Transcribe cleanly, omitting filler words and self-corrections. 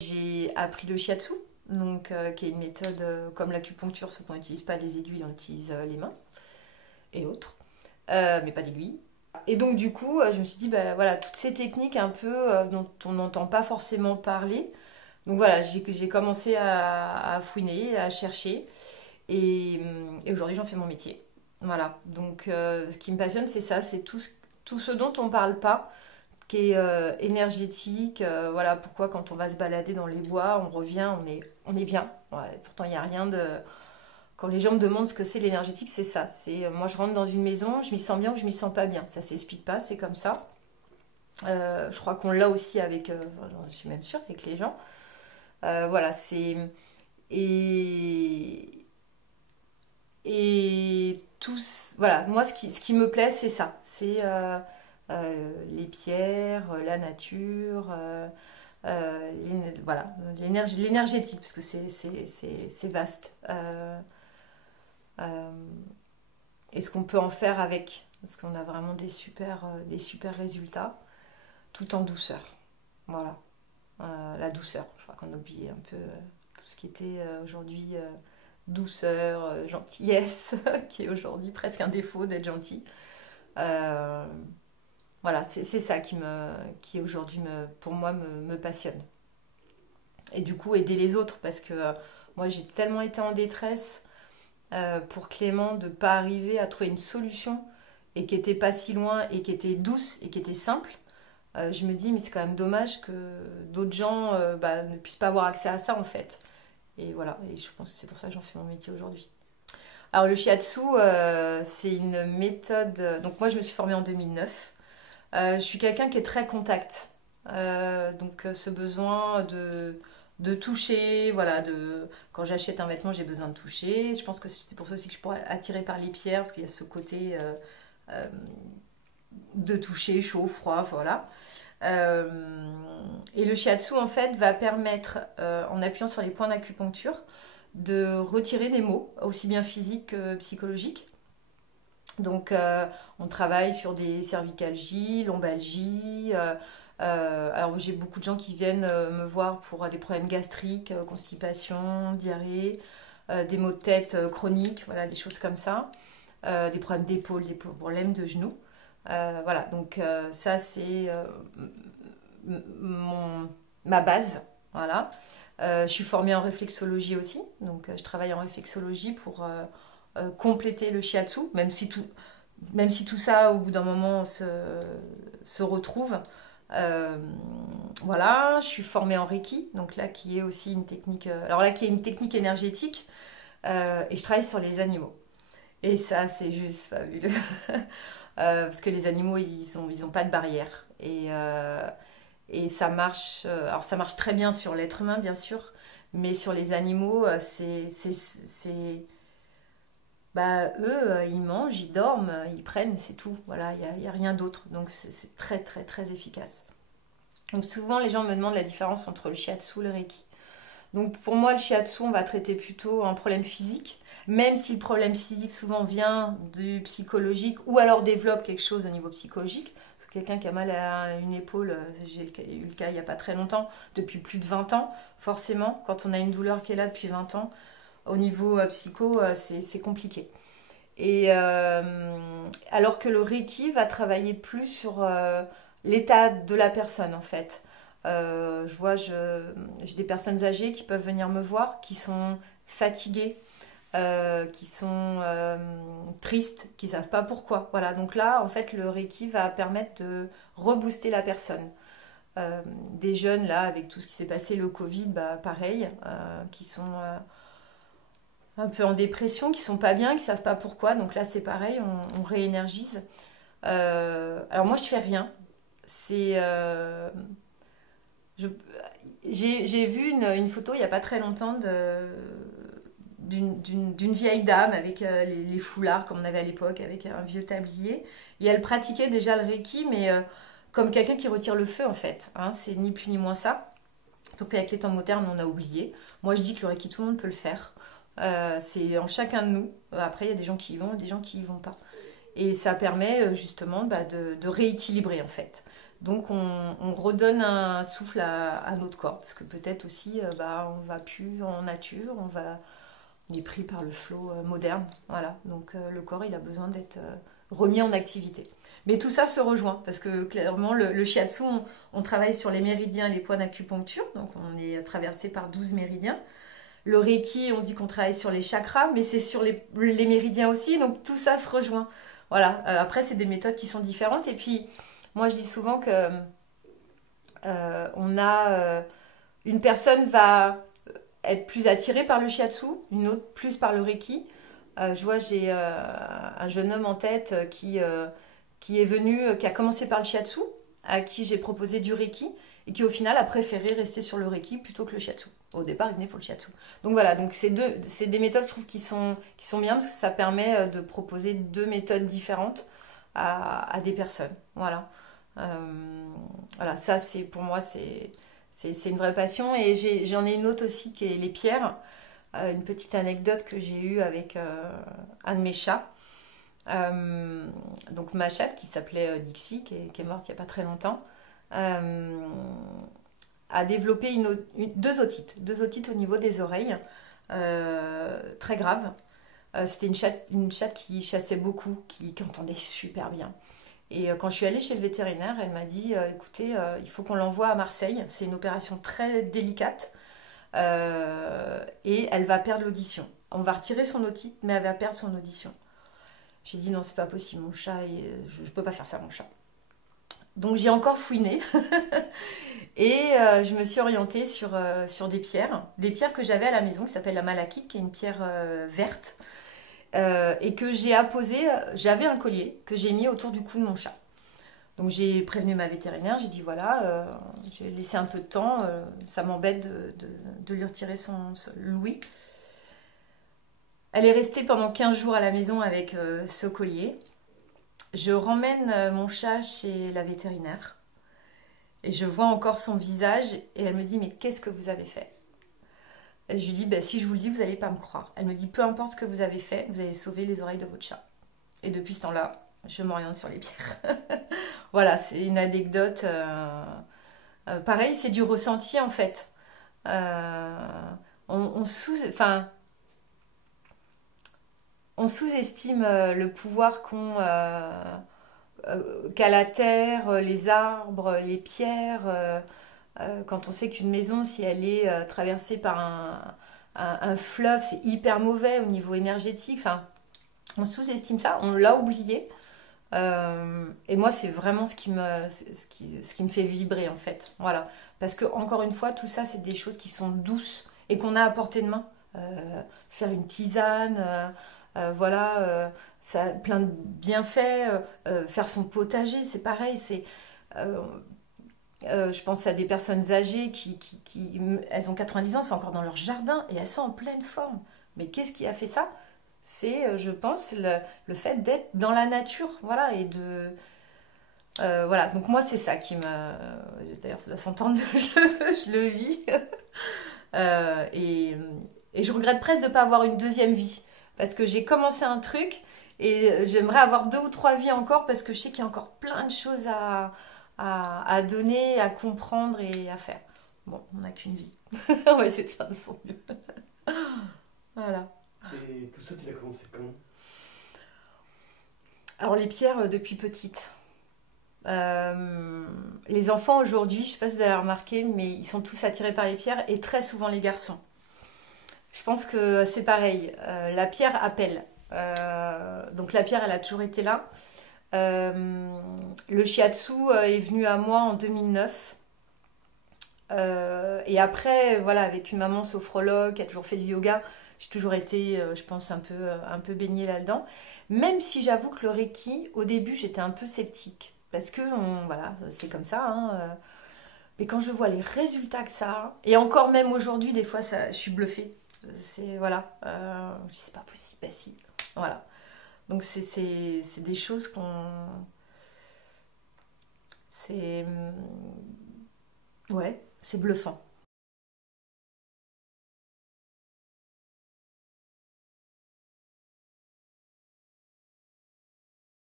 J'ai appris le shiatsu, donc, qui est une méthode comme l'acupuncture, sauf qu'on n'utilise pas des aiguilles, on utilise les mains et autres, mais pas d'aiguilles. Et donc du coup, je me suis dit, bah, voilà, toutes ces techniques un peu dont on n'entend pas forcément parler. Donc voilà, j'ai commencé à fouiner, à chercher, et aujourd'hui j'en fais mon métier. Voilà, donc ce qui me passionne, c'est ça, c'est tout ce dont on parle pas, qui est énergétique. Voilà pourquoi quand on va se balader dans les bois, on revient, on est bien. Ouais, pourtant, il n'y a rien de... Quand les gens me demandent ce que c'est l'énergétique, c'est ça. C'est moi, je rentre dans une maison, je m'y sens bien ou je m'y sens pas bien. Ça s'explique pas, c'est comme ça. Je crois qu'on l'a aussi avec... je suis même sûre avec les gens. Voilà, c'est... Et... Et tous... Voilà, moi, ce qui me plaît, c'est ça. C'est... les pierres, la nature, voilà, l'énergétique, parce que c'est vaste. Euh, et ce qu'on peut en faire avec, parce qu'on a vraiment des super résultats, tout en douceur. Voilà, la douceur. Je crois qu'on a oublié un peu tout ce qui était aujourd'hui douceur, gentillesse, qui est aujourd'hui presque un défaut d'être gentil. Euh, Voilà, c'est ça qui aujourd'hui, pour moi, me passionne. Et du coup, aider les autres, parce que moi, j'ai tellement été en détresse pour Clément de ne pas arriver à trouver une solution et qui était pas si loin et qui était douce et qui était simple. Je me dis, mais c'est quand même dommage que d'autres gens ne puissent pas avoir accès à ça, en fait. Et voilà, et je pense que c'est pour ça que j'en fais mon métier aujourd'hui. Alors, le shiatsu, c'est une méthode... Donc, moi, je me suis formée en 2009. Je suis quelqu'un qui est très contact. Donc ce besoin de toucher, voilà, quand j'achète un vêtement, j'ai besoin de toucher. Je pense que c'est pour ça aussi que je pourrais attirer par les pierres, parce qu'il y a ce côté euh, de toucher, chaud, froid, voilà. Et le shiatsu, en fait, va permettre, en appuyant sur les points d'acupuncture, de retirer des maux, aussi bien physiques que psychologiques. Donc, on travaille sur des cervicalgies, lombalgies. Alors, j'ai beaucoup de gens qui viennent me voir pour des problèmes gastriques, constipation, diarrhée, des maux de tête chroniques, voilà, des choses comme ça. Des problèmes d'épaule, des problèmes de genoux. Voilà, donc ça, c'est ma base. Voilà. Je suis formée en réflexologie aussi, donc je travaille en réflexologie pour compléter le shiatsu, même si tout ça, au bout d'un moment, se retrouve. Euh, voilà, je suis formée en Reiki, donc là qui est aussi une technique, alors là qui est une technique énergétique, et je travaille sur les animaux. Et ça, c'est juste fabuleux. Parce que les animaux, ils ont pas de barrière. Et ça marche, alors ça marche très bien sur l'être humain, bien sûr, mais sur les animaux, bah, eux, ils mangent, ils dorment, ils prennent, c'est tout. Voilà, il y a rien d'autre. Donc c'est très, très, très efficace. Donc souvent, les gens me demandent la différence entre le shiatsu et le reiki. Donc pour moi, le shiatsu, on va traiter plutôt un problème physique, même si le problème physique souvent vient du psychologique ou alors développe quelque chose au niveau psychologique. Parce que quelqu'un qui a mal à une épaule, j'ai eu le cas il n'y a pas très longtemps, depuis plus de 20 ans, forcément, quand on a une douleur qui est là depuis 20 ans, au niveau psycho, c'est compliqué. Et alors que le Reiki va travailler plus sur l'état de la personne en fait. Je vois, j'ai des personnes âgées qui peuvent venir me voir, qui sont fatiguées, qui sont tristes, qui ne savent pas pourquoi. Voilà, donc là, en fait, le Reiki va permettre de rebooster la personne. Des jeunes, là, avec tout ce qui s'est passé, le Covid, bah, pareil, qui sont un peu en dépression, qui sont pas bien, qui savent pas pourquoi. Donc là, c'est pareil, on réénergise. Alors moi, je fais rien. C'est je- j'ai vu une photo il y a pas très longtemps d'une vieille dame avec les foulards comme on avait à l'époque, avec un vieux tablier. Et elle pratiquait déjà le Reiki, mais comme quelqu'un qui retire le feu en fait. Hein, c'est ni plus ni moins ça. Sauf qu'avec les temps modernes, on a oublié. Moi, je dis que le Reiki, tout le monde peut le faire. C'est en chacun de nous. Après, il y a des gens qui y vont et des gens qui y vont pas. Et ça permet justement bah, de rééquilibrer en fait. Donc on redonne un souffle à notre corps, parce que peut-être aussi on va plus en nature, on est pris par le flot moderne, voilà. Donc le corps il a besoin d'être remis en activité. Mais tout ça se rejoint, parce que clairement le shiatsu, on travaille sur les méridiens et les points d'acupuncture, donc on est traversé par 12 méridiens. Le Reiki, on dit qu'on travaille sur les chakras, mais c'est sur les méridiens aussi, donc tout ça se rejoint. Voilà, après c'est des méthodes qui sont différentes, et puis moi je dis souvent que une personne va être plus attirée par le shiatsu, une autre plus par le Reiki. Je vois, j'ai un jeune homme en tête qui est venu, qui a commencé par le shiatsu, à qui j'ai proposé du Reiki, et qui au final a préféré rester sur le Reiki plutôt que le shiatsu. Au départ, il venait pour le shiatsu. Donc voilà, donc c'est des méthodes, je trouve, qui sont bien, parce que ça permet de proposer deux méthodes différentes à des personnes. Voilà. Voilà, ça c'est pour moi, c'est une vraie passion. Et j'en ai une autre aussi qui est les pierres. Une petite anecdote que j'ai eue avec un de mes chats. Donc ma chatte qui s'appelait Dixie, qui est morte il n'y a pas très longtemps, a développé deux otites au niveau des oreilles, très graves. C'était une chatte qui chassait beaucoup, qui entendait super bien. Et quand je suis allée chez le vétérinaire, elle m'a dit écoutez, il faut qu'on l'envoie à Marseille. C'est une opération très délicate et elle va perdre l'audition. On va retirer son otite, mais elle va perdre son audition. J'ai dit non, c'est pas possible, mon chat, je peux pas faire ça, mon chat. Donc j'ai encore fouiné et je me suis orientée sur des pierres que j'avais à la maison, qui s'appelle la malachite, qui est une pierre verte. Et que j'ai apposé, j'avais un collier que j'ai mis autour du cou de mon chat. Donc j'ai prévenu ma vétérinaire, j'ai dit voilà, j'ai laissé un peu de temps, ça m'embête de lui retirer son l'ouïe. Elle est restée pendant 15 jours à la maison avec ce collier. Je ramène mon chat chez la vétérinaire et je vois encore son visage et elle me dit mais qu'est-ce que vous avez fait ? Je lui dis, bah, si je vous le dis, vous n'allez pas me croire. Elle me dit, peu importe ce que vous avez fait, vous avez sauvé les oreilles de votre chat. Et depuis ce temps-là, je m'oriente sur les pierres. Voilà, c'est une anecdote. Pareil, c'est du ressenti en fait. On sous-estime le pouvoir qu'a la terre, les arbres, les pierres. Quand on sait qu'une maison, si elle est traversée par un fleuve, c'est hyper mauvais au niveau énergétique. Enfin, on sous-estime ça, on l'a oublié. Et moi, c'est vraiment ce qui me fait vibrer en fait. Voilà. Parce que, encore une fois, tout ça, c'est des choses qui sont douces et qu'on a à portée de main. Faire une tisane, voilà, ça a plein de bienfaits. Faire son potager, c'est pareil. Euh, je pense à des personnes âgées elles ont 90 ans, c'est encore dans leur jardin et elles sont en pleine forme. Mais qu'est-ce qui a fait ça? C'est, je pense, le fait d'être dans la nature, voilà, et voilà, donc moi c'est ça qui me... D'ailleurs ça doit s'entendre, je le vis. Et je regrette presque de ne pas avoir une deuxième vie. Parce que j'ai commencé un truc et j'aimerais avoir 2 ou 3 vies encore parce que je sais qu'il y a encore plein de choses à donner, à comprendre et à faire. Bon, on n'a qu'une vie. On va essayer de faire de son mieux. Voilà. Et tout ça, tu l'as commencé quand? Alors les pierres depuis petite. Les enfants aujourd'hui, je ne sais pas si vous avez remarqué, mais ils sont tous attirés par les pierres et très souvent les garçons. Je pense que c'est pareil. La pierre appelle. Donc la pierre, elle a toujours été là. Le shiatsu est venu à moi en 2009. Et après, voilà, avec une maman sophrologue qui a toujours fait du yoga, j'ai toujours été, je pense, un peu baignée là-dedans. Même si j'avoue que le Reiki, au début, j'étais un peu sceptique. Parce que, voilà, c'est comme ça. Hein. Mais quand je vois les résultats que ça a, et encore même aujourd'hui, des fois, je suis bluffée. C'est, voilà, c'est pas possible, bah si. Voilà. Donc, c'est des choses c'est... Ouais, c'est bluffant.